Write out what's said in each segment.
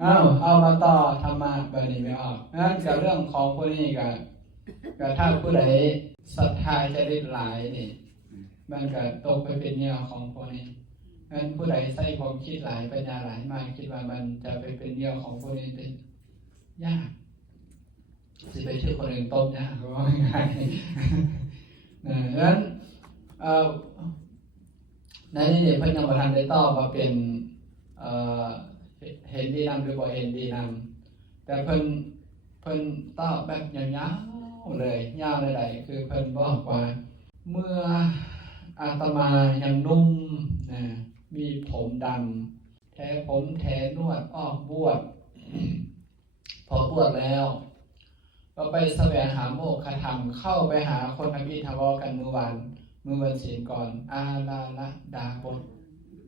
เอามาต่อธรรมะไปนี่ไม่ออกงั้นกับเรื่องของพวกนี้กับถ้าผู้ใดศรัทธาจะได้หลายนี่มันก็ตกไปเป็นเหยื่อของพวกนี้งั้นผู้ใดใส่ความคิดหลายปัญญาหลายมากคิดว่ามันจะไปเป็นเหยื่อของพวกนี้เป็นยากสิไปชื่อคนอื่นต้มยากก็ง่ายๆงั้นในนี้เพิ่นยังบ่ทันได้ตอบว่าเป็นเห็นดีนำหรือบ่เห็นดีนำแต่เพิ่นตอบแบบยาวๆเลยยาวเลยคือเพิ่นบอกว่าเมื่ออาตมายังนุ่มนะมีผมดำแท้ผมแท้นวดออกบวชพอบวชแล้วก็ไปแสวงหาโมกขธรรมเข้าไปหาคนอภิธรรมกันเมื่อวันศีลก่อนอาลาละดาบท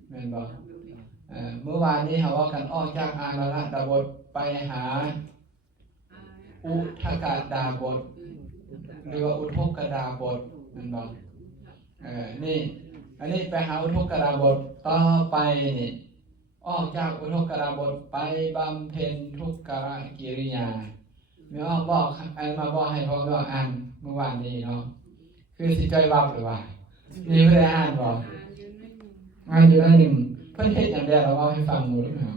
แม่นบ่เมื่อวานนี้เขาว่ากันออกจากอาลาละดาบทไปหาอุทกดาบทหรือว่าอุทกดาบทแม่นบ่นี่อันนี้ไปหาอุทกดาบทต่อไปนี่ออกจากอุทกดาบทไปบำเพ็ญทุกขกิริยาไม่ออกบอกมาบอกให้พ่อก็อ่านเมื่อวานนี้เนาะคือสิจ้อยวับหรือว่ามีเพื่อนอ่านบอกอ่านอยู่นั่นหนึ่งเพื่อนเฮ็ดอย่างเดียวเราเอาให้ฟังหมดหรือเปล่า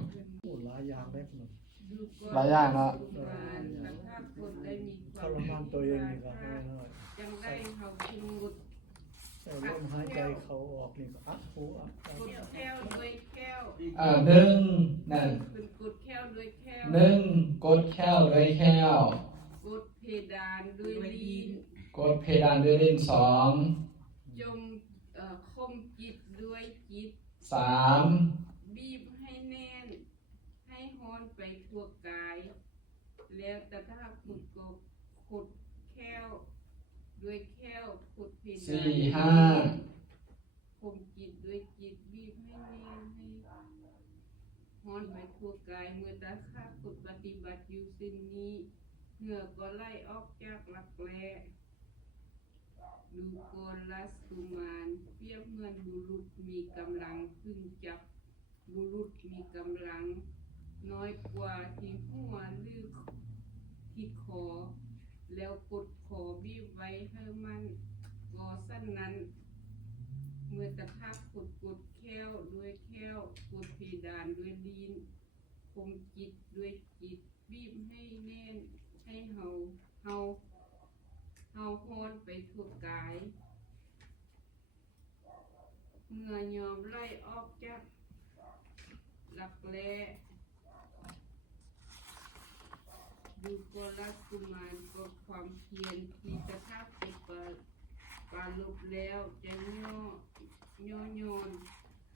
หลายอย่างเล็กหน่อยหลายอย่างเนาะทรมานตัวเองนี่ก็ยังได้เขาพิมพ์ใส่ลมหายใจเขาออกนี่ก็อัดหูอัดกดแก้วด้วยแก้วหนึ่งนั่นกดแก้วด้วยแก้วหนึ่งกดแก้วด้วยแก้วกดเพดานด้วยลิ้นกดเพดานด้วยลิ้นสองจมคมจิตด้วยจิตสามบีบให้แน่นให้ฮ้อนไปทั่วกายแล้วแต่ถ้าขุดแก้วด้วยแก้วขุดเพดานสี่ห้าคมจิตด้วยจิตบีบให้แน่นให้ฮ้อนไปทั่วกายเมื่อตาข้าขุดปฏิบัติอยู่สิ่งนี้เหงื่อก็ไล่ออกจากหลักแร้ดูโกลัสกุมารเปรียบเหมือนบุรุษมีกำลังพึ่งจับบุรุษมีกำลังน้อยกว่าที่หัวหรือที่คอแล้วกดคอบีบไว้ให้มันก็สั้นนั้นเมื่อตะภาพกดแค้วด้วยแค้วกดเพดานด้วยลิ้นคมจิตด้วยจิตบีบให้แน่นให้เฮาฮ้อนไปทั่วกายเมื่อยอมไล่ออกจากหลักแร้ดูโกลัสกุมารก็ความเพียรที่จะทับไปปาลุบแล้วจะย่อน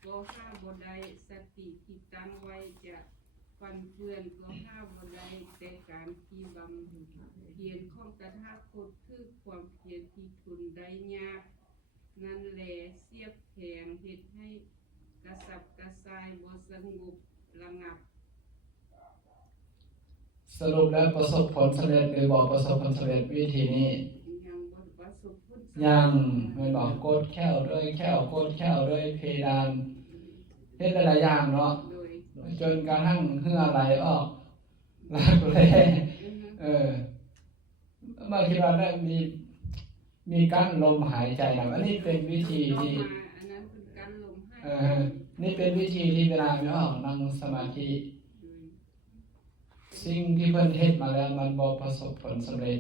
ก็ห้าบ่ได้สติที่ตั้งไว้จะฟันเฟือนก็ห้าบ่ได้แต่การที่บำเพียรของตถาคตคือความเพียรที่ทนได้ยากนั่นแหละเสียบแข็งเฮ็ดให้กระสับกระส่ายบ่สงบระงับสรุปแล้วประสบผลสำเร็จหรือบอกประสบผลสำเร็จวิธีนี้ยังบ่ประสบผลยังไม่บอกกดแค้วด้วยแค้วกดแค้วด้วยเพดานเฮ็ดหลายอย่างเนาะจนกระทั่งเหื่อไหลออกลากแร้มาคิดว่าได้มีกั้นลมหายใจนะอันนี้เป็นวิธีที่อันนั้นเป็นการลมหายนี่เป็นวิธีที่เวลาไม่ออกนั่งสมาธิสิ่งที่เพิ่นเฮ็ดมาแล้วมันบ่ประสบผลสำเร็จ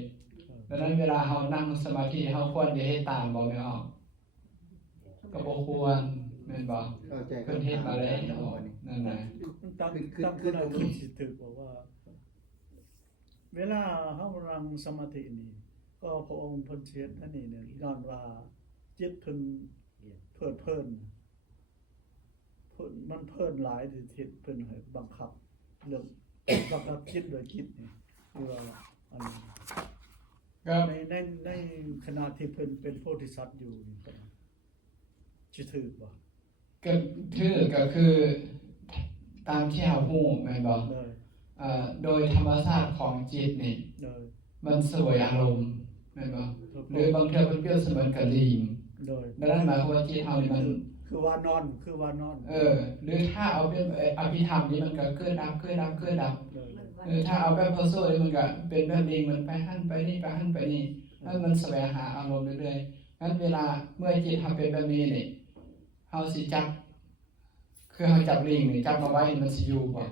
ดังนั้นเวลาเฮานั่งสมาธิเฮาควรจะเฮ็ดตามบ่ไม่ออกก็บ่ควรแม่นบ่เพิ่นเฮ็ดมาแล้วนั่นน่ะตั้งขึ้นเอารู้สิถึกบอกว่าเวลาเฮานั่งสมาธินี่ก็พระองค์เพิ่นเฮ็ดอันนี้เนี่ยย้อนว่าจิตเพิ่นเพิ่นมันเพิ่นหลายที่เฮ็ดเพิ่นให้บังคับเรื่องบังคับจิตโดยจิตนี่คือว่าอันนี้ในขณะที่เพิ่นเป็นโพธิสัตว์อยู่นี่ก็สิถือบ่ก็คือตามที่เฮาฮู้แม่นบ่โดยธรรมชาติของจิตนี่มันสวยอารมณ์แม่นบ่หรือบางเทื่อมันเปรียบเสมือนกับลิงดังนั้นหมายความว่าจิตเฮานี่มัน คือว่านอนหรือถ้าเอาเป็นอภิธรรมนี่มันก็เกิดดับถ้าเอาแบบโพโซ่มันก็เป็นแบบลิงมันไปหั่นไปนี่ไปหั่นไปนี่แล้วมันแสวงหาอารมณ์เรื่อยๆงั้นเวลาเมื่อจิตทำเป็นแบบนี้นี่เฮาสิจับคือเฮาจับลิงนี่จับมาไว้มันสิอยู่บ่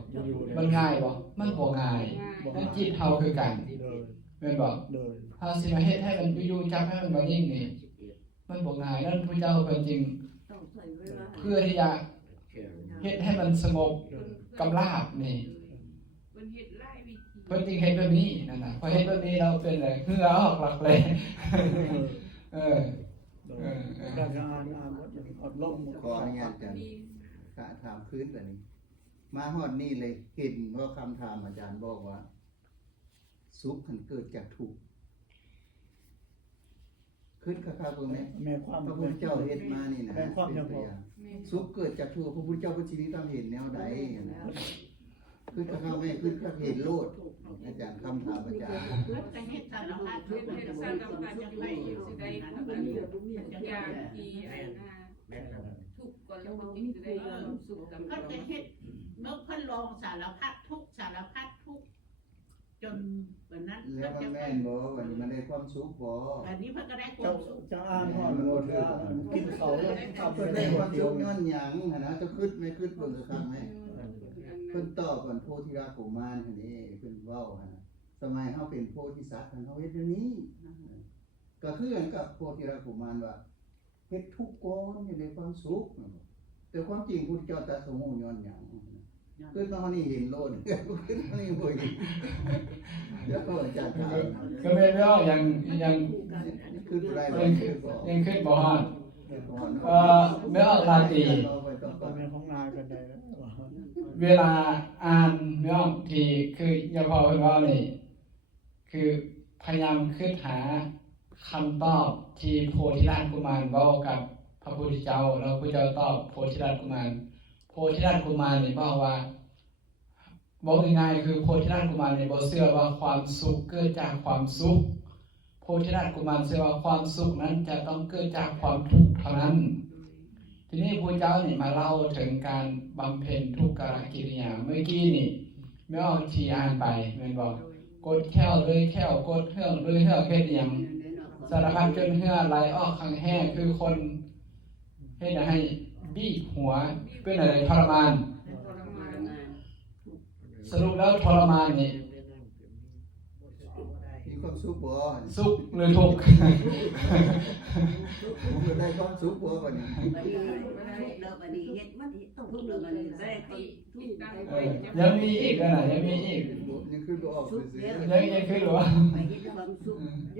มันง่ายบ่มันบ่ง่ายนั่นจิตเฮาคือกันแม่นบ่เฮาสิมาเฮ็ดให้มันอยู่ๆจับให้มันบ่นิ่งนี่มันบ่ง่ายนั่นพระเจ้าเพิ่นจริงเพื่อที่จะเฮ็ดให้มันสงบกำราบนี่เพิ่นเฮ็ดหลายวิธี เพิ่นจริงเฮ็ดแบบนี้นั่นน่ะพอเฮ็ดแบบนี้เราเป็นอะไรเหงื่อออกหลักเลยการงานหมดอดลม ขออนุญาตอาจารย์ถามพื้นแบบนี้มาฮอดนี่เลยเห็นว่าคำถามอาจารย์บอกว่าสุขมันเกิดจากทุกข์ขึ้นข้าวๆพวกนี้ แม่ความ พระพุทธเจ้าเฮ็ดมานี่นะเป็นตัวอย่างสุขเกิดจากทุกข์พระพุทธเจ้าพระชีวิตต้องเห็นแนวใดนะขึ้นข้าวๆแม่ขึ้นข้าวเห็นโลดอาจารย์คำถามอาจารย์ แต่เฮ็ดสารพัดเฮ็ดสารพัดจะไปสิได้คนอย่างที่อันทุกข์ก่อนแล้วจึงสิได้ความสุขกับ ก็จะเฮ็ดเมื่อเพิ่นลองสารพัดทุกจนวันนั้น แล้วมันแม่นบ่วันนี้มันได้ความสุขบ่ อันนี้เพิ่นก็ได้ความสุข จะอ้างว่ากินเขา เพิ่นได้ความสุขย้อนหยังหั่นนะจะคิดไม่คิดเบิ่งสักครั้งไหมเพิ่นตอบก่อนโพธิราชกุมารหั่นนี่เพิ่นเว้าหั่นน่ะสมัยเฮาเป็นโพธิสัตว์เฮาเฮ็ดเดี๋ยวนี้ก็คือกันกับโพธิราชกุมารว่าเฮ็ดทุกข์ก่อนจะได้ความสุขแต่ความจริงพุทธเจ้าตรัสรู้ย้อนหยังขึ้นมานี่เห็นโลดขึ้นมานี่บ่เห็นเดี๋ยวก็จัดถาม ก็แม่นแล้วยัง ขึ้นบ่ได้ ยังขึ้นบ่ฮอดแม่ออกราตรี ตอนนี้ของนายกันได้ เวลาอ่านแม่ออกที่คืออย่าพอเพิ่นว่านี่คือพยายามคิดหาคำตอบที่โพธิราชกุมารเว้ากับพระพุทธเจ้าแล้วพระพุทธเจ้าตอบโพธิราชกุมารโพธิราชกุมารนี่บอกว่าบอกง่ายๆคือโพธิราชกุมารนี่บ่เชื่อว่าความสุขเกิดจากความสุขโพธิราชกุมารเชื่อว่าความสุขนั้นจะต้องเกิดจากความทุกข์เท่านั้นทีนี้พระเจ้านี่มาเล่าถึงการบำเพ็ญทุกขกิริยาเมื่อกี้นี่ไม่ออกที่อ่านไปแม่นบอกกดแข้วเลยแข้วกดเฮืองเลยเฮือกเฮ็ดหยังสารพัดจนเฮือไหลออกข้างแห้งคือคนเฮ็ดให้บีบหัวเป็นอะไรทรมานสรุปแล้วทรมานนี่ มีความสุขบ่ สุขหรือทุกข์ ผมก็ได้ความสุขบ่บัดนี้ ยังมีอีกนะยังมีอีก ยังคือบ่ออกซื่อ ยังคือหรือว่า ความสุข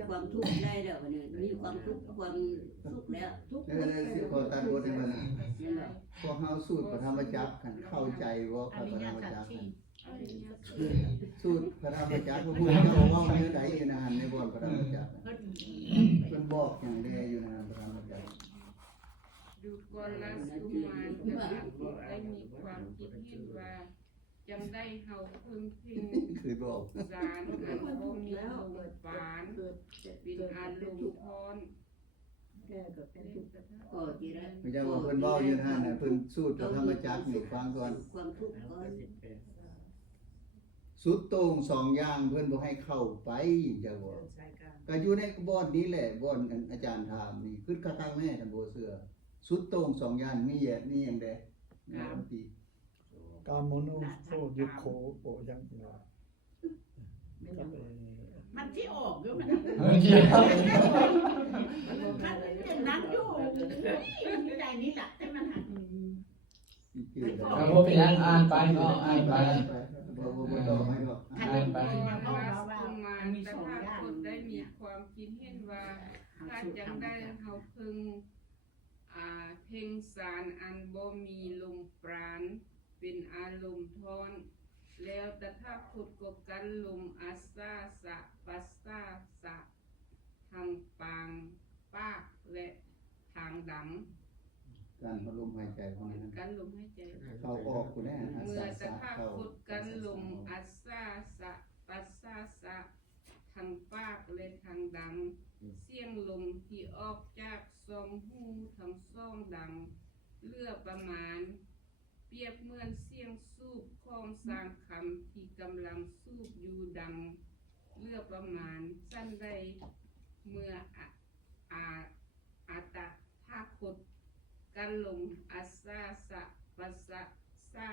ความทุกข์ได้แล้วเนี่ยมีความทุกข์ความสุขแล้วทุกข์ ๆแล้วสิขอตัดบทให้มันพวกเฮาสูตรพระธรรมจักรกันเข้าใจบ่พระธรรมจักรสูตรพระธรรมจักรพระพุทธเจ้าว่าเนื้อใดอยู่ในหันในบ่อนพระธรรมจักรเพิ่นบอกอย่างใดอยู่ในพระธรรมจักร ดูก่อนละสุมานกับได้มีความคิดเห็นว่าจังได้เฮาพึ่งพิง คือบอก สารอันบ่มีลมปานเป็นอารมณ์พร ก็จีระ ไม่ใช่ว่าเพิ่นเว้าอยู่ในหันน่ะเพิ่นสูตรพระธรรมจักรนี่ฟังก่อน ความทุกข์ก่อน สุดโต่งสองอย่างเพิ่นบ่ให้เข้าไปจะบ่ก็อยู่ในบ่อนนี้แหละบ่อนอาจารย์ถามนี่คือคักๆแม่ท่านบ่เชื่อสุดโต่งสองอย่างมีหยังใดปี การโมโนโซยุโคโอยัง มันที่ออกอยู่มัน เกี่ยว มันเป็นนั้นอยู่นี่ใจนี้แหละแต่มันหัน แล้วพวกเป็นอ่านไปก็อ่านไป บ่ต่อให้หรอก อ่านไป ก่อนละสุมานแต่ถ้าคนได้มีความคิดเห็นว่าถ้าจังได้เฮาพึ่งเพ่งสารอันบ่มีลมปราณเป็นอารมณ์ทอนแล้วแต่ถ้าขุดกบกันลมอาซาสะปัสสาสะทางปางปากและทางดัง การพลมหายใจของนั้น กันลมหายใจ เข้าออกกูแน่อา เมื่อ สา แต่ สะ ถ้า เข้า ขุดกันลมอาซาสะปัสสาสะทางปากและทางดังเสียงลมที่ออกจากซองหูทั้งซองดัง เลือประมาณเปรียบเหมือนเสียงสูบของสร้างคำที่กำลังสูบอยู่ดังเลือประมาณสั้นได้เมื่ออาตะทาคตกันลงอาซาสะปัสสะซา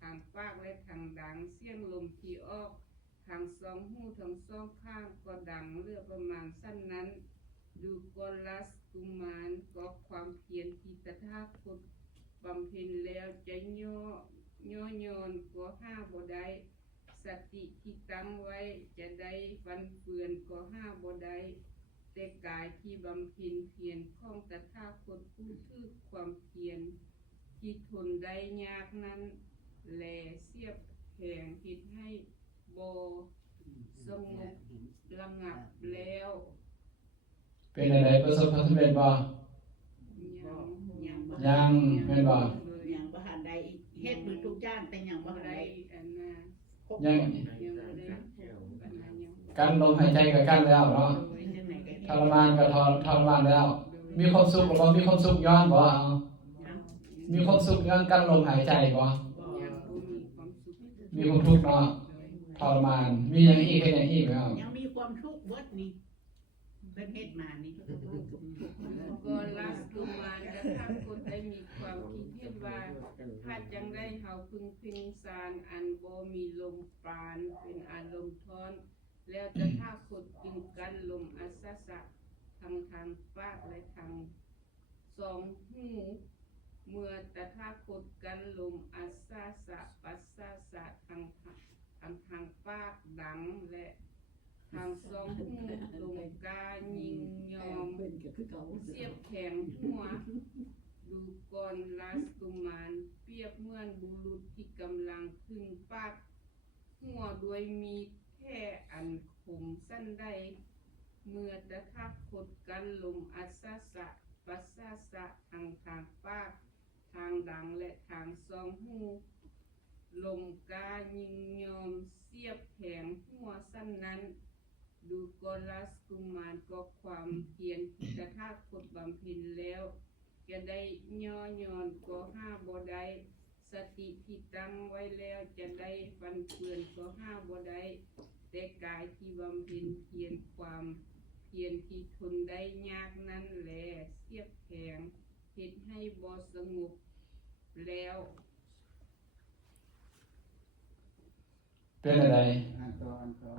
ทางปากและทางดังเสียงลมที่ออกทางสองหูทางสองข้างก็ดังเลือประมาณสั้นนั้นดูกอลัสกุมารก็ความเพียรที่ตถาคตบำเพ็ญแล้วจะย่อยอนก็ห้าบ่ได้สติที่ตั้งไว้จะได้ฟันเฟือนก็ห้าบ่ได้แต่กายที่บำเพ็ญเพียรของตถาคตผู้ถือความเพียรที่ทนได้ยากนั้นแลเสียบแข็งคิดให้บ่สงบระงับแล้ว เป็นอะไรประสบความสำเร็จบ่ยังแม่นบ่ ยังบ่ทันได้เฮ็ดทุกอย่างแต่ยังบ่ทัน ได้ ได้ อันน่ะ ยัง ยังบ่ได้ปัญหายัง การลมหายใจก็กั้นแล้วเนาะ โดยจังไหนก็ ทรมานก็ทรมานแล้ว มีความสุขบ่มีความสุขย้อนบ่เอามีความสุขย้อนกั้นลมหายใจบ่ ยังบ่มีความสุข มีความทุกข์เนาะทรมานมีหยังอีกเฮ็ดหยังอีกบ่เอา ยังมีความทุกข์เบิดนี่เพิ่นเฮ็ดมานี่ ก็ลัสกุมารและทาคตได้มีความคิดเห็นว่าถ้าจังได้เฮาพึงพิงสารอันบ่มีลมปราณเป็นอารมณ์ทอนแล้วตถาคตจึงกันลมอัสสะสะทางปากและทางสองหูเมื่อตถาคตกันลมอัสสะสะปัสสะสะทางปากดังและทางสองหูลมกายิงยอมเสียบแข็งหัวดูก่อนลัสกุมารเปรียบเหมือนบุรุษที่กำลังขึ้นปากหัวด้วยมีแค่อันคมสั้นได้เมื่อตถาคตกันลมอัสสะสะปัสสะสะทางปากทางดังและทางสองหูลมกายิงยอมเสียบแข็งหัวสั้นนั้นดูกอลัสกุมารก็ความเพียรที่ตถาคตบำเพ็ญแล้วจะได้ย่อยอนก็ห้าบ่ได้สติที่ตั้งไว้แล้วจะได้ฟันเฟือนก็ห้าบ่ได้แต่กายที่บำเพ็ญเพียรความเพียรที่ทนได้ยากนั้นแลเสียบแข็งเฮ็ดให้บ่สงบแล้ว เป็นอะไร อันต่อ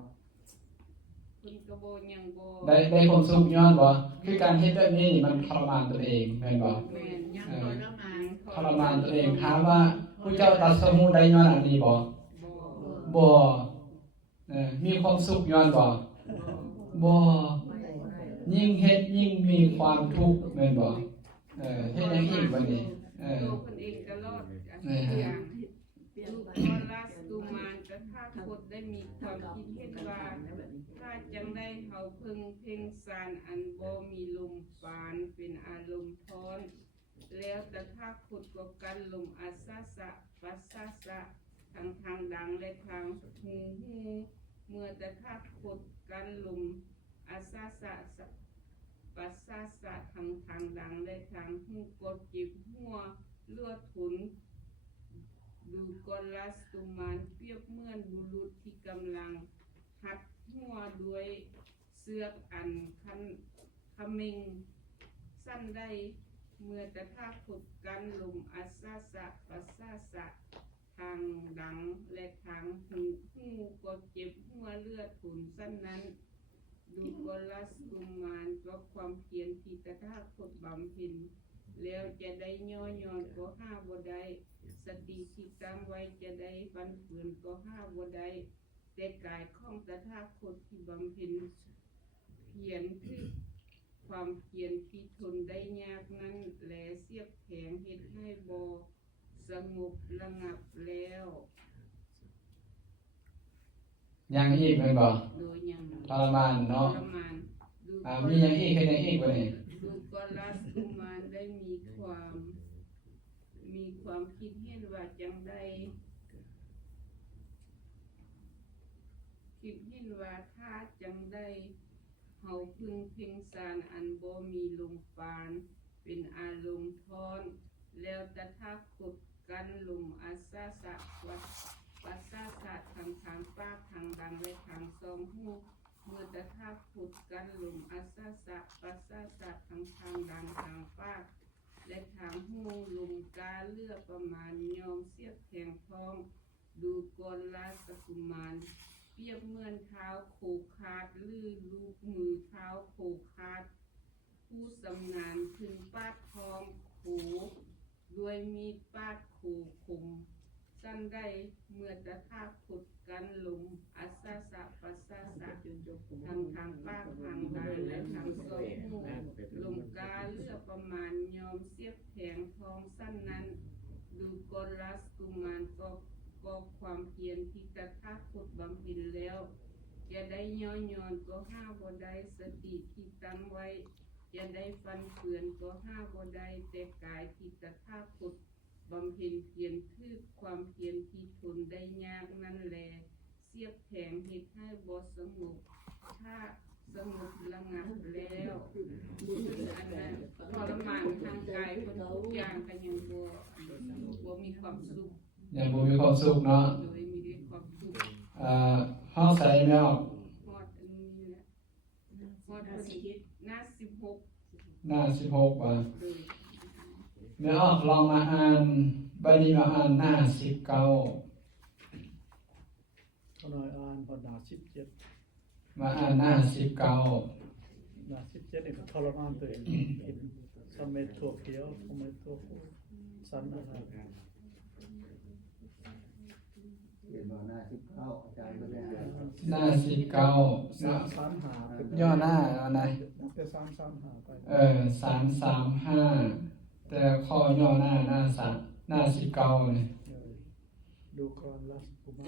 คุณกระโบยังโบ ได้ความสุขย้อนบ่คือการเฮ็ดแบบนี้มันทรมานตัวเองแม่นบ่ แม่น ยังทรมานทรมานตัวเองถามว่าผู้เจ้าตรัสรู้ได้ย้อนอันนี้บ่ โบ บ่มีความสุขย้อนบ่บ่ยิ่งเฮ็ดยิ่งมีความทุกข์แม่นบ่เฮ็ดหยังอีกบัดนี้ตัวคนเองก็รอดอย่างลูกก็ลัสกุมารตถาคตได้มีความคิดเห็นว่าถ้าจังได้เฮาพึงเพ่งสารอันบ่มีลมปานเป็นอารมณ์ทอนแล้วตถาคตก็กันลมอัสสะสะปัสสะสะทางดังและทางหูเมื่อตถาคตกันลมอัสสะสะปัสสะสะทางดังและทางหูก็จิบหัวเลือดถุนดูกอลัสกุมารเปรียบเหมือนบุรุษที่กำลังหัดหัวด้วยเสือกอันคำมิงสั้นได้เมื่อตถาคตกันลมอัสสะสะปัสสะสะทางดังและทางหูก็เจ็บหัวเลือดถุนสั้นนั้นดูกอลัสกุมารก็ความเพียรที่ตถาคตบำเพ็ญแล้วจะได้ย่อยอนก็ห้าบ่ได้สติที่ตั้งไว้จะได้ฟันเฟือนก็ห้าบ่ได้แต่กายของตถาคตที่บำเพ็ญเพียรคือความเพียรที่ทนได้ยากนั้นแลเสียบแข็งเฮ็ดให้บ่สงบระงับแล้ว ยังอีกแม่นบ่ โดยยัง ทรมานเนาะ ทรมานดู มีหยังอีกเฮ็ดหยังอีกบัดนี้ ดูกอลัสกุมารได้มีความคิดเห็นว่าจังได้คิดเห็นว่าถ้าจังได้เฮาพึงเพ่งสารอันบ่มีลมปานเป็นอารมณ์ทอน แล้วตถาคตกันลมอาสาสะวัดปัสสาสะทางทางปากทางดังและทางสองหูเมื่อตถาคตกันลมอาสาสะปัสสาสะทางทางดังทางปากและทางหูลมกาเลือประมาณยอมเสียบแทงท้องดูกรลาสกุมารเปรียบเหมือนเท้าโคขาดลือลูกมือเท้าโคขาดผู้สำนานถึงปาดทองโขด้วยมีดปาดโขคมสั้นได้เมื่อตถาคตกันลมอาสาสะปัสสาสะทางทางปากทางดานและทางสองหูลมกาเลือประมาณยอมเสียบแผงทองสั้นนั้นดูกรลัสกุมารก็ความเพียรที่ตถาคตบำเพ็ญแล้วจะได้ย่อยย้อนก็ห้าบ่ได้สติที่ตั้งไว้จะได้ฟันเฟือนก็ห้าบ่ได้แต่กายที่ตถาคตบำเพ็ญเพียรคือความเพียรที่ทนได้ยากนั่นแลเสียบแผงเหตุให้บ่สงบถ้าสงบระงับแล้วอันนั้นทรมานทางกายคนทุกอย่างก็ยังบ่มีความสุข ยังบ่มีความสุขเนาะ โดยมีความสุข เฮาใส่แมว ฮอดอันนี้แหละฮอดอันนี้หน้า16 หน้า16ว่า เลย แม่ออกลองมาอ่านใบนี้มาอ่านหน้า19 เขาหน่อยอ่านพอหนา17 มาอ่านหน้า19 หนา17นี่ก็ทรมานตัวเองกินสมัยถั่วเขียวสมัยถั่วฟูสันอะไร เรียนมาหน้า19อาจารย์ก็ได้อ่าน หน้า19 สามสามหาเป็น ย่อหน้าเอาไหน นับแต่สามสามหาไป 335แต่ข้อย่อหน้าหน้า19นี่ ดูกรลัสกุมา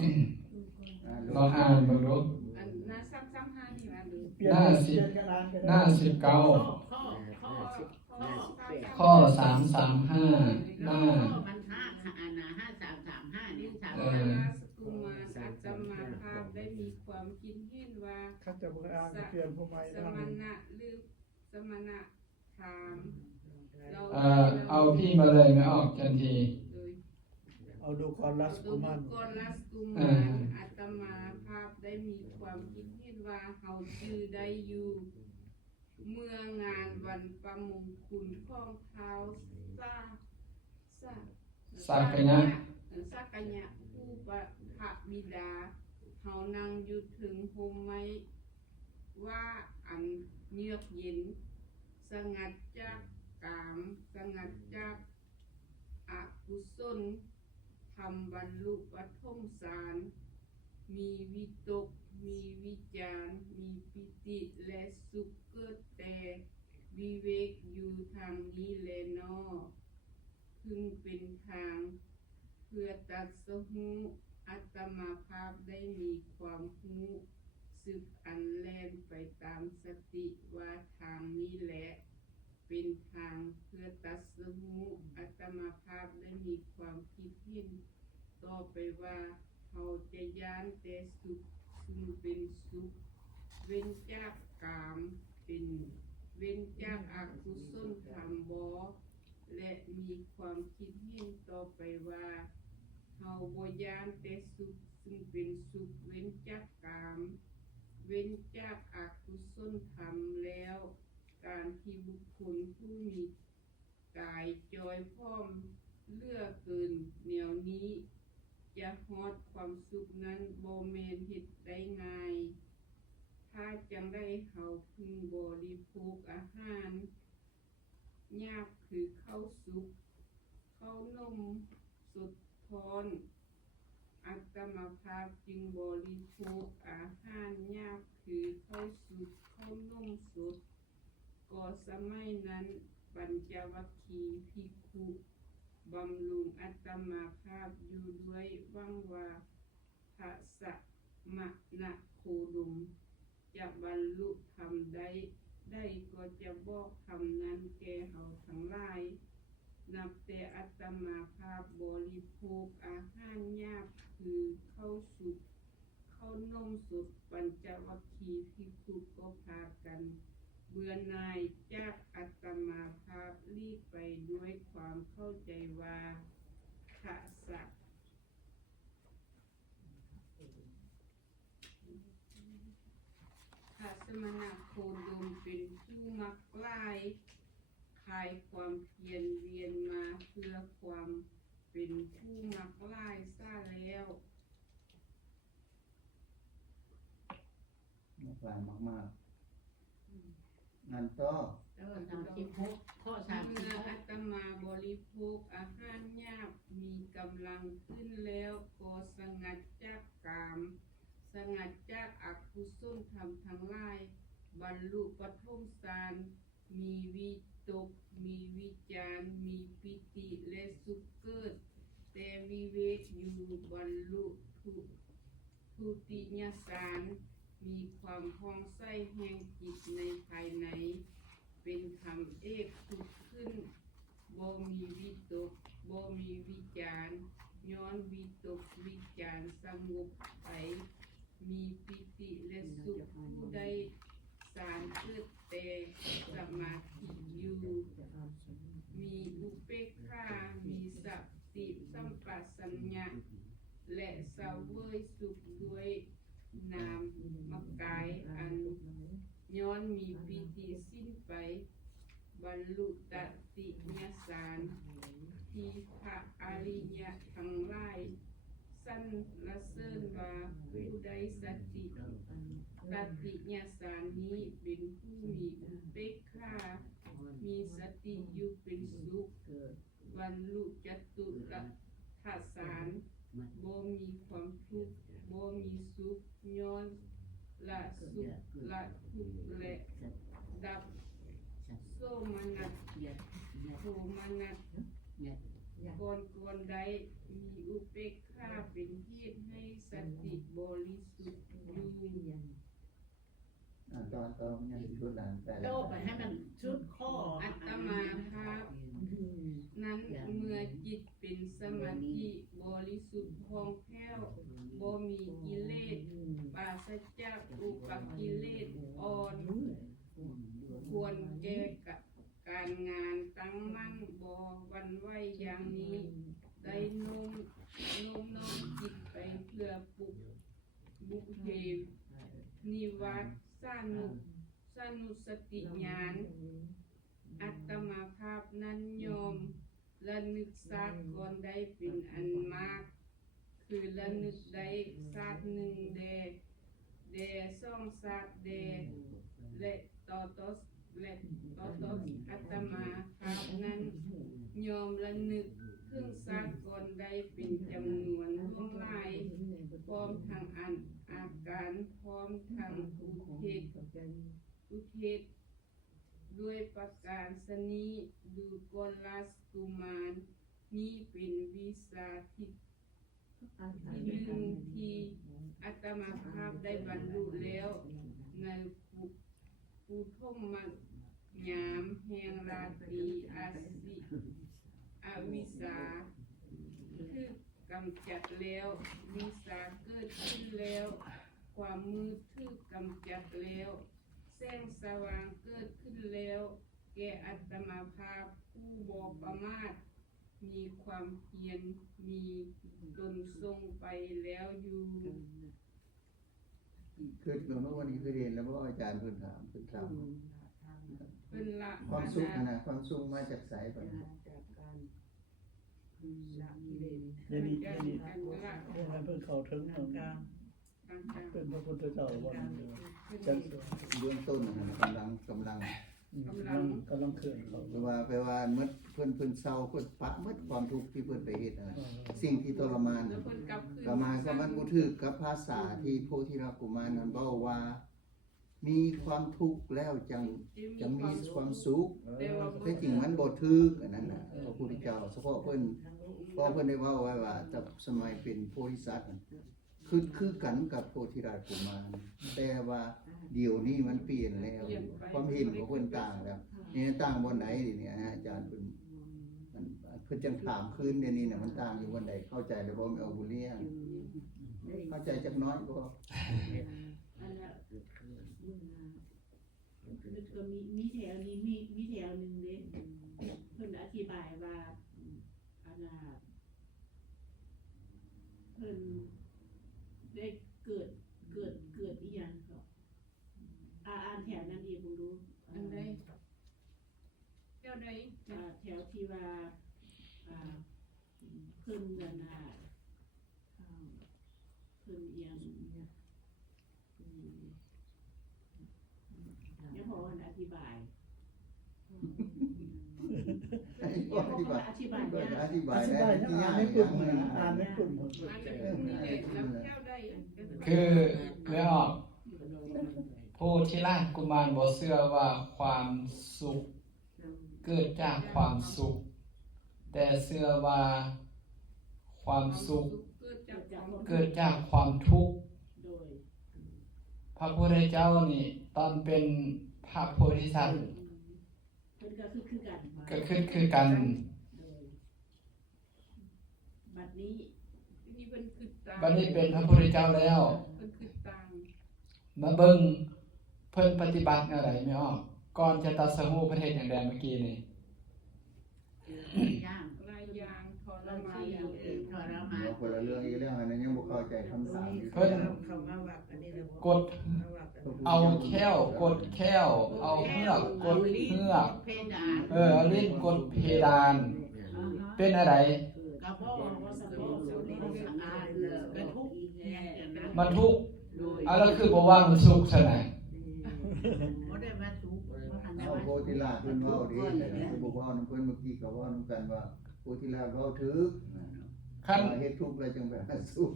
ร ลองอ่านเบิ่งดู อันหน้า335นี่ว่าดู เปลี่ยน หน้า เปลี่ยนกันอ่านก็ ห ได้ น้า ข้อ 19ข้อ335หน้า มัน5อันนะ5335นี่3 พระราชกุมารอาตมาภาพได้มีความคิดเห็นว่า ข้าจะบ่อ่านก็เปลี่ยนผู้ใหม่ ส นะ มณะหรือสมณะถามเรา เอาพี่มาเลยไม่ออกทันที โดย เอาดูกรลัส ดู กุมาร กรลัสกุมารอาตมาภาพได้มีความคิดเห็นว่าเขาชื่อได้อยู่เมื่องานวันประมงคุณของเท้าสักกะยะผู้พระบิดาเขานั่งอยู่ถึงโฮมไม้ว่าอันเยือกเย็นสงัดจากกามสงัดจากอกุศลทำบรรลุปฐมฌานมีวิตกมีวิจารมีปิติและสุขเกิดแต่วิเวกอยู่ทางนี้แลนอพึงเป็นทางเพื่อตัดสหูอัตมาภาพได้มีความหูสึกอันแล่นไปตามสติว่าทางนี้แหละเป็นทางเพื่อตัดสหูอัตมาภาพได้มีความคิดเห็นต่อไปว่าเขาจะย้านแต่สุขซึ่งเป็นสุขเว้นจากกามเป็นเว้นจากอกุศลธรรมบ่และมีความคิดเห็นต่อไปว่าเฮาบ่ย้านแต่สุขซึ่งเป็นสุขเว้นจากกามเว้นจากอกุศลธรรมแล้วการที่บุคคลผู้มีกายจอยพร้อมเลือกเกินแนวนี้จะฮอดความสุขนั้นบ่แม่นเฮ็ดได้ง่ายถ้าจังได้เฮาพึงบริโภคอาหารยากคือข้าวสุกข้าวนมสดทอนอัตมาภาพจึงบริโภคอาหารยากคือข้าวสุกข้าวนมสดก็สมัยนั้นปัญจวัคคีย์ภิกขุบำรุงอัตมาภาพอยู่ด้วยหวังว่าพระสมณโคดมจะบรรลุธรรมได้ก็จะบอกธรรมนั้นแก่เฮาทั้งหลายนับแต่อัตมาภาพบริโภคอาหารยากคือข้าวสุกข้าวนมสดปัญจวัคคีย์ภิกขุก็พากัน เบื่อหน่ายจากอัตมาภาพลีกไปด้วยความเข้าใจว่าขะสักขะสมณะโคดมเป็นผู้มักไล่คลายความเพียรเวียนมาเพื่อความเป็นผู้มักไล่ซะแล้ว มากลายมากๆนั่นต่อ ข้อ เมื่ออาตมาบริโภคอาหารหยาบมีกำลังขึ้นแล้วก็สงัดจากกาม สงัดจากอกุศลธรรมทั้งหลาย บรรลุปฐมฌานมีวิตกมีวิจารมีปิติและสุขเกิด แต่วิเวกอยู่บรรลุทุติยฌานมีความพองใสแห่งจิตในภายใน เป็นธรรมเอกสุดขึ้นบ่มีวิตกบ่มีวิจารย้อนวิตกวิจารสงบไปมีปิติและสุขผู้ใดสารเกิดแต่สมาธิอยู่มีอุเบกขามีสติสัมปชัญญะและเสวยสุขด้วยนามกายอันย้อนมีปิติสิ้นไปบรรลุตติยฌานที่พระอริยะทั้งหลายสรรเสริญว่าผู้ใดตติยฌานนี้เป็นผู้มีอุเบกขามีสติอยู่เป็นสุขบรรลุจตุรัสฌานบ่มีความทุกข์บ่มีสุขย้อนละสุขละทุกข์และดับโสมนัสโทมนัสก่อนใดมีอุเบกขาเป็นเหตุให้สติบริสุทธิ์อยู่ ตอนยังสิรุ่นหลานแต่ โตไปให้มันชุดข้อ อัตมาภาพนั้นเมื่อจิตเป็นสมาธิบริสุทธิ์ผ่องแผ้วบ่มีกิเลสปราศจากอุปกิเลสอ่อนควรแก่การงานตั้งมั่นบ่หวั่นไหวอย่างนี้ได้โน้มน้อมจิตไปเพื่อปลุกบุพเพนิวาสานุสติญาณอัตมาภาพนั้นยอมระนึกชาติก่อนได้เป็นอันมาก คือระนึกได้ชาติหนึ่งแดสองชาติแดและต่ออัตมาภาพนั้นยอมระนึกครึ่งชาติก่อนได้เป็นจำนวนล่วงหลายพร้อมทางอาการพร้อมทางอุเทศด้วยประการสนี้ดูกรลาสกุมารนี้เป็นวิสาทิตที่หนึ่งที่อาตมาภาพได้บรรลุแล้วในปุถุมยามแห่งราตรีอวิสาคือกำจัดแล้ววิสาเกิดขึ้นแล้วความมืดทึกกำจัดแล้วแสงสว่างเกิดขึ้นแล้วแก่อัตมาภาพผู้บ่ประมาทมีความเพียรมีตนทรงไปแล้วอยู่ คือหลวงพ่อวันนี้คือเรียนแล้วก็อาจารย์เพิ่นถามเพิ่นถาม เพิ่นละ ความสุขนะความสุขมาจากไสก่อน เดี๋ยวนี้ให้เพิ่นเข้าถึงเพิ่นพระพุทธเจ้าบ่จัง เบื้องต้นนะกำลัง กำลังเคลื่อนเขา แปลว่าเมื่อเพิ่นเศร้าเพิ่นปะหมดความทุกข์ที่เพิ่นไปเฮ็ดนะสิ่งที่ทรมาน แล้วเพิ่นกลับคืน ก็มาก็มันบ่ถูกกับภาษาที่โพธิราชกุมารนั้นเว้าว่า มีความทุกข์แล้วจังมีความสุข แต่ว่า แต่จริงมันบ่ถูกอันนั้นน่ะพระพุทธเจ้าเฉพาะเพิ่นพอเพิ่นได้เว้าไว้ว่าแต่สมัยเป็นโพธิสัตว์คือกันกับโพธิราชกุมารแต่ว่าเดี๋ยวนี้มันเปลี่ยนแล้วความเห็นของเพิ่นต่างแล้วนี่ต่างบ่ไหนนี่นะอาจารย์เพิ่นจังถามคืนเดี๋ยวนี้น่ะมันต่างอยู่บ่ไหนเข้าใจแล้วบ่แม่เอาบุเรียงเข้าใจจักน้อยบ่ มันก็มีแถวนี้มีแถวหนึงเด้เพิ่นอธิบายว่าอันน่ะเพิ่นได้เกิดอีหยังก็อ่านแถวนั้นอีกบ่รู้ อันใดเจ้าใด แถวที่ว่าเพิ่นนั่นน่ะเพิ่นอีหยังยังพออธิบาย อธิบาย อธิบาย อธิบาย อธิ ได้ บาย ที่ อ่าน ยาก ในกลุ่มอ่านในกลุ่ม อันนี้แล้วเจ้าใด คือไม่ออกผู้ที่ราชกุมารบ่เชื่อว่าความสุขเกิดจากความสุข แต่เชื่อว่าความสุข เกิดจาก เกิดจากความทุกข์ โดย พระพุทธเจ้านี่ตอนเป็นพระโพธิสัตว์ เพิ่นก็คือกัน ก็คือกัน โดยบัดนี้ นี่เพิ่นคือตาม บัดนี้เป็นพระพุทธเจ้าแล้ว เพิ่นคือตาม มาเบิ่งเพิ่นปฏิบัติอะไรไม่ออกก่อนจะตรัสรู้ประเทศอย่างแดนเมื่อกี้นี่ ย่าง หลายอย่างทรมาน ทรมาน คนละเรื่องอีกเรื่องอันนั้นยังบ่เข้าใจคำสั่ง เพิ่น เขามาวัดอันนี้แล้ว กดเอาแค้วกดแค้วเอาเหือกกดเหือก เพดาน เอาลิ้นกดเพดาน เป็นอะไร กระบอกว่าสะโพกสุดนี่สะอาดกระทุกอย่างนั้น มันทุกข์เอาแล้วคือบอกว่ามันสุขซะไหน บ่ได้ว่าทุกข์บ่ทันได้ เอา ว่า โพธิราชเพิ่นเว้าดีแต่ผู้บ่เว้านำเพิ่นเมื่อกี้ก็เว้านำกันว่าโพธิราชเว้าถึก คัน เฮ็ดทุกข์แล้วจังแบบสุข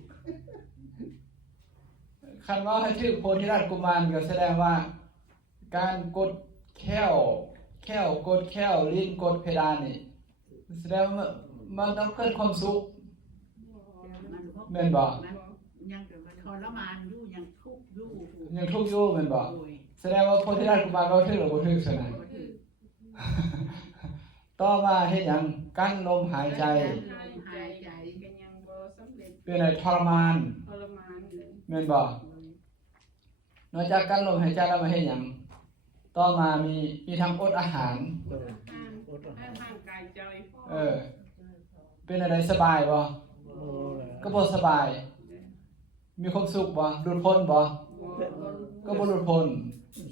คันว่าให้ชื่อโพธิราชกุมารก็แสดงว่า การกดแค้วกดแค้วลิ้นกดเพดานนี่แสดงว่ามันต้องเกิดความสุข แม่นบ่ ยังทรมานอยู่ยังทุกข์อยู่ ยังทุกข์อยู่แม่นบ่ โดย แสดงว่าโพธิราชกุมารเราถึกหรือบ่ถึกซะนะ บ่ถือ ต่อมาเฮ็ดหยังกั้นลมหายใจ หายใจก็ยังบ่สำเร็จ เป็นอะไรทรมาน ทรมานเลย แม่นบ่นอกจากกั้นลมหายใจแล้วมาเฮ็ดหยังต่อมามีทั้งอดอาหาร โดย ห้าม อดอา ให้ หาร ร่างกายใจพอ เป็นอะไรสบายบ่ โอ้แหละ ก็บ่สบาย มีความสุขบ่หลุดพ้นบ่ ก็บ่หลุดพ้น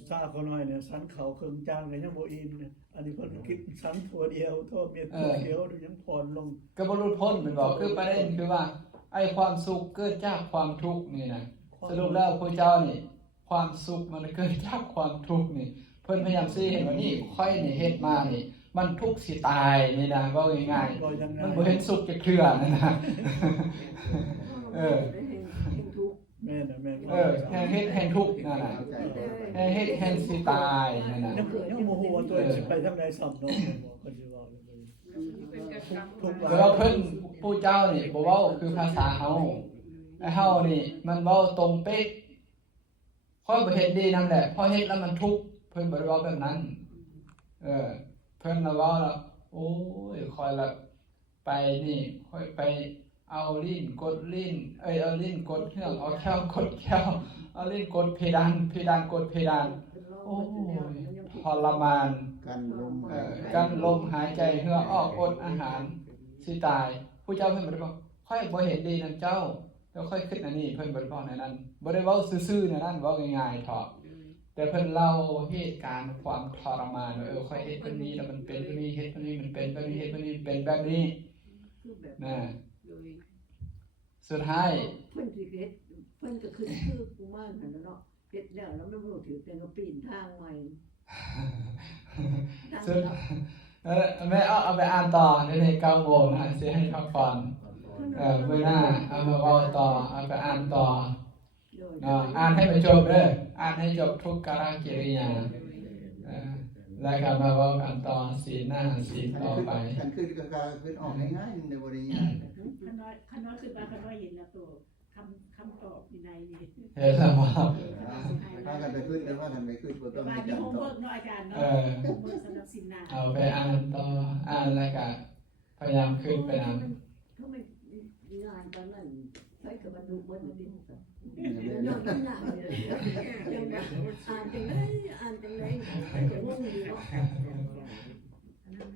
ซาคนน้อยเนี่ยสันเขาเครื่องจางก็ยังบ่อินเนี่ยอันนี้เพิ่นคิดสันตัวเดียวโทษเมียตัวเดียวยังผ่อนลง ก็บ่หลุดพ้นแม่นบ่คือประเด็นคือว่า ไอ้ความสุขเกิดจากความทุกข์นี่นะสรุปแล้วพระเจ้านี่ ความสุขมันเกิดจากความทุกข์นี่ เพิ่นพยายามสิเห็นว่านี่ค่อยนี่เฮ็ดมานี่ มันทุกข์สิตายนี่นะเว้าง่าย ก็ยัง ๆ ไง มันบ่เห็นสุขจะเคลื่อนั่นนะ แม่น่ะแม่น แห่งเฮ็ดแห่งทุกข์นั่นน่ะแห่งเฮ็ดแห่งสิตายนั่นน่ะ ยังบ่ฮู้ว่าตัวเองสิไปทางใดซ้ำเนาะบอกเพิ่นสิเว้าเลย เป็นกระกรรม แต่ว่าเพิ่นผู้เจ้านี่บ่เว้าคือภาษาเฮาไอ้เฮานี่มันเว้าตรงเป๊ะค่อยบ่เฮ็ดดีนั่นแหละพอเฮ็ดแล้วมันทุกข์เพิ่นบ่ได้เว้าแบบนั้น เพิ่นละเว้าแล้วโอ้ยค่อยละไปนี่ค่อยไปเอาลิ้นกดลิ้นเอาลิ้นกดเครื่องเอาแค้วกดแค้วเอาลิ้นกดเพดานกดเพดานโอ้ยทรมาน กันลม กันลมหายใจเหือออกอดอาหารสิตายผู้เจ้าเพิ่นบ่ได้บอกค่อยบ่เห็นดีนำเจ้าแล้วค่อยคิดอันนี้เพิ่นบ่ได้บอกในนั้นบ่ได้เว้าซื่อๆในนั้นเว้าง่ายๆเถาะแต่เพิ่นเล่าเหตุการณ์ความทรมานว่าค่อยเฮ็ดแบบนี้แล้วมันเป็นแบบนี้เฮ็ดแบบนี้มันเป็นแบบนี้เฮ็ดแบบนี้เป็นแบบนี้นะ โดย สุดท้าย เพิ่นสิเฮ็ดเพิ่นก็คือกูมากนั่นเนาะเฮ็ดแล้วแล้วมันบ่ถือเป็นก็ปีนทางใหม่ สุดแม่เอาไปอ่านต่อใน9โมงนะสิให้พักผ่อนมื้อหน้าเอามาเว้าต่อเอาไปอ่านต่ออ่านให้มันจบเด้ออ่านให้จบทุกกาลกิริยาแล้วก็มาเว้ากันต่อศีลหน้าศีลต่อไป คันขึ้นก็ขึ้นออกง่ายๆในบ่ได้ยาก ขน้อยคือว่าขน้อยเห็นแล้วตัวคำตอบในนี่ เห็นแล้วว่า ถ้ากันจะขึ้นแต่ว่ากันไม่ขึ้นบ่ต้อง ว่า มี ที่ การ โฮม ตอ เวิ บ ร์กเนาะอาจารย์เนาะ เออ โฮมเวิร์กสำหรับสินนา เอาไปอ่านต่ออ่านแล้วก็พยายามขึ้นไปนำ ถ้าไม่งานตอนนั้นใช้กับมันดูเบิ่นดิ ยอดหนักเลยยังแบบอ่านจังไดก็งงอยู่เนาะ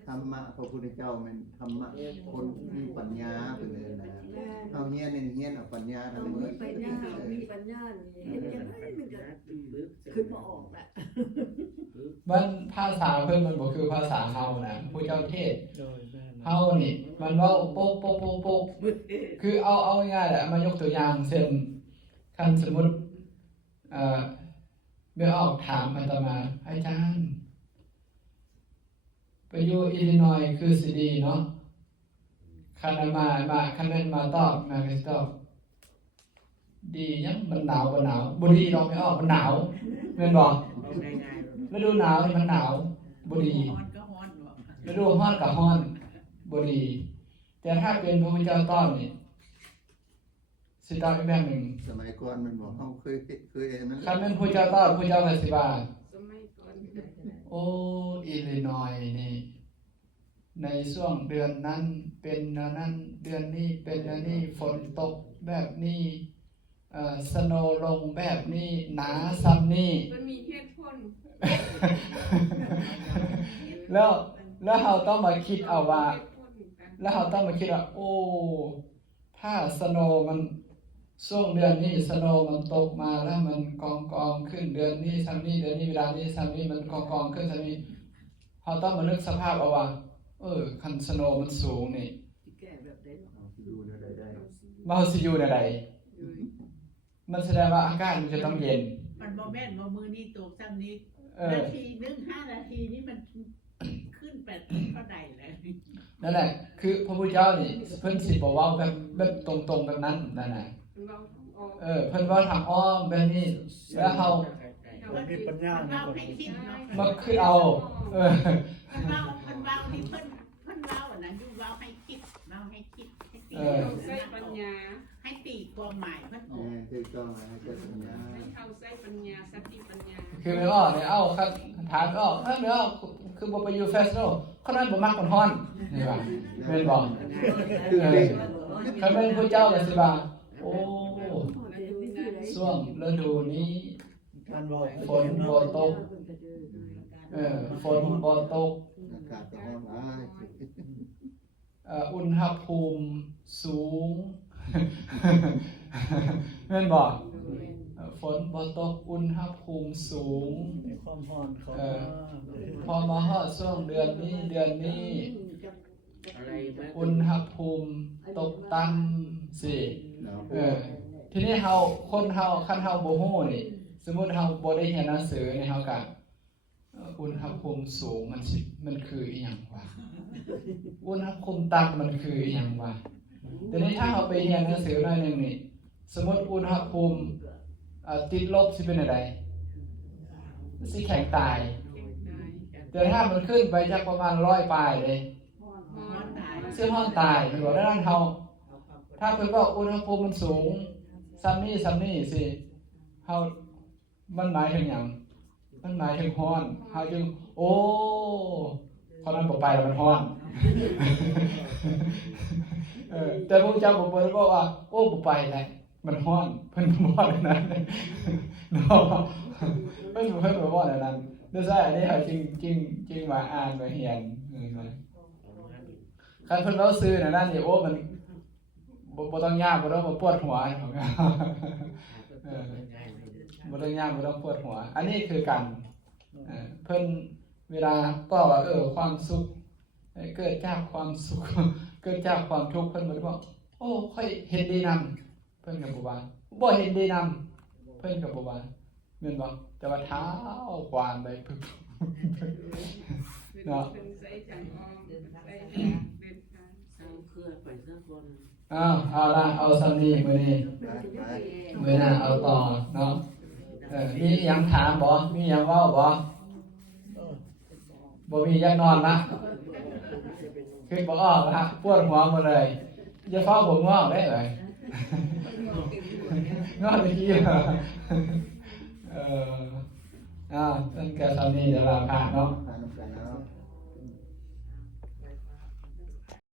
ธรรมะพระพุทธเจ้ามันธรรมะคนมีปัญญาเป็นเลยนะเฮาเฮียนเฮียนเอาปัญญาทั้งหมด มีปัญญานี่เห็นจังไดมันก็ขึ้นมาออกแหละ มันภาษาเพิ่นมันบ่คือภาษาเฮานะผู้เจ้าเทศ โดยแม่น เฮานี่มันเว้าโป๊กคือเอาง่ายๆแหละมายกตัวอย่างเช่นคันสมมุติเมื่อออกถามอาตมาอาจารย์ไปอยู่อิลลินอยส์คือสิดีเนาะคันมาคันแม่นมาตอบมาก็ตอบดียังมันหนาวบ่ดีดอกไม่ออกมันหนาวแม่นบ่ฤดูหนาวนี่มันหนาวบ่ดีฤดูร้อนก็ร้อนบ่ดีแต่ถ้าเป็นพระพุทธเจ้าตอบนี่สิตอบอีกแบบหนึง สมัยก่อนมันบอกเฮาเคยนั้น คันแม่นพระพุทธเจ้าตอบพระพุทธเจ้าก็สิว่า สมัยก่อน โอ้อิลลินอยส์นี่ในช่วงเดือนนั้นเป็นนั้นเดือนนี้เป็นนี้ฝนตกแบบนี้สโนว์ลงแบบนี้หนาซ้ำนี่ มันมีเหตุผล แล้วเราต้องมาคิดเอาว่า แล้วเราต้องมาคิดว่าโอ้ถ้าสโนว์มันช่วงเดือนนี้สโนว์มันตกมาแล้วมันกองขึ้นเดือนนี้ซ้ำนี้เดือนนี้เวลานี้ซ้ำนี้มันกองขึ้นซ้ำนี้เราต้องมานึกสภาพเอาว่าคันสโนว์มันสูงนี่ แก้แบบใดเนาะ ดูได้ มาสิอยู่ในใดมันแสดงว่าอากาศมันจะต้องเย็น มันบ่แม่นว่ามือนี้ตกซ้ำนี้ เออ นาทีนึง5 นาทีนี่มันขึ้นไปเท่าใดแล้ว นั่นแหละคือพระพุทธเจ้านี่เพิ่นสิบ่เว้าแบบตรงๆแบบนั้นนั่นน่ะ เราออก เพิ่นเว้าทางอ้อมแบบนี้แล้วเฮา มันมีปัญญา มัน ใน เว้า คน ให้คิดเนาะ มาคือเอาเพิ่นเว้าที่เพิ่นเว้าอันนั้นอยู่เว้าให้คิดเว้าให้คิดให้ตี เราใช้ปัญญา ให้ตีความหมายเพิ่นออก ถูกต้องให้เกิดปัญญา ให้เขาใช้ปัญญาสติปัญญา คือไม่ออกเนี่ยครับถามไม่ออกไม่ออกคือบ่ไปอยู่เฟสโนคนนั้นบ่มักคนฮ้อนนี่ว่าแม่นบ่ คือเป็น คันเป็นพระเจ้าก็สิว่าโอ้ เดี๋ยววิธีใด ช่วงฤดูนี้ การบอก ฝนบ่ตกฝนบ่ตก อากาศก็ร้อนหลาย อุณหภูมิสูง แม่นบ่ฝนบ่ตกอุณหภูมิสูง ในความร้อนเขา พอมาฮอดช่วงเดือนนี้ อุณหภูมิตกต่ำสิ เนาะ ทีนี้คนเฮาคันเฮาบ่ฮู้นี่สมมุติเฮาบ่ได้เรียนหนังสือนี่เฮาก็อุณหภูมิสูงมันคืออีหยังวะอุณหภูมิต่ำมันคืออีหยังวะทีนี้ถ้าเฮาไปเรียนหนังสือหน่อยนึงนี่สมมุติอุณหภูมิติดลบสิเป็นจังได๋สิแข็งตาย แต่ถ้ามันขึ้นไปจากประมาณ100ปลายเลยซึ่งห้องตายมันบอกได้ด้านเฮาถ้าเพิ่นว่าอุณหภูมิมันสูงซ้ำนี่สิเฮามันหมายถึงหยังมันหมายถึงร้อนเฮาจึงโอ้คนนั้นบ่ไปแล้วมันร้อน แต่พระเจ้าบ่บอกว่าโอ้บ่ไปแล้วมันร้อนเพิ่นบ่ว่านั้นเนาะเพิ่นบ่ว่านั้นด้วยซ้ายอันนี้เฮาจริงว่าอ่านว่าเรียนคันเพิ่นเว้าซื่อนั่นนี่โอ้มันบ่ต้องยากบ่ต้องมาปวดหัวของเราบ่ต้องยากบ่ต้องปวดหัวอันนี้คือกันเพิ่นเวลาบอกว่าความสุขเกิดจากความสุขเกิดจากความทุกข์เพิ่นบ่ได้บอกโอ้ค่อยเห็นดีนำเพิ่นก็บ่ว่าบ่เห็นดีนำเพิ่นก็บ่ว่าแม่นบ่แต่ว่าเท้าความไปปึ๊บ เนาะเป็นใส่จังออมใส่เป็นการ เอาละเอาซ้ำนี้มื้อนี้ ไป มื้อหน้าเอาต่อเนาะมีหยังถามบ่มีหยังเว้าบ่บ่มีอยากนอนละคิดบ่ออกละปวดหัวหมดเลยอย่าเฝ้าผมง่วงได้เลยง่วงเมื่อกี้ตั้งแต่ซ้ำนี้เดี๋ยวเราผ่านเนาะ ทานกันแล้ว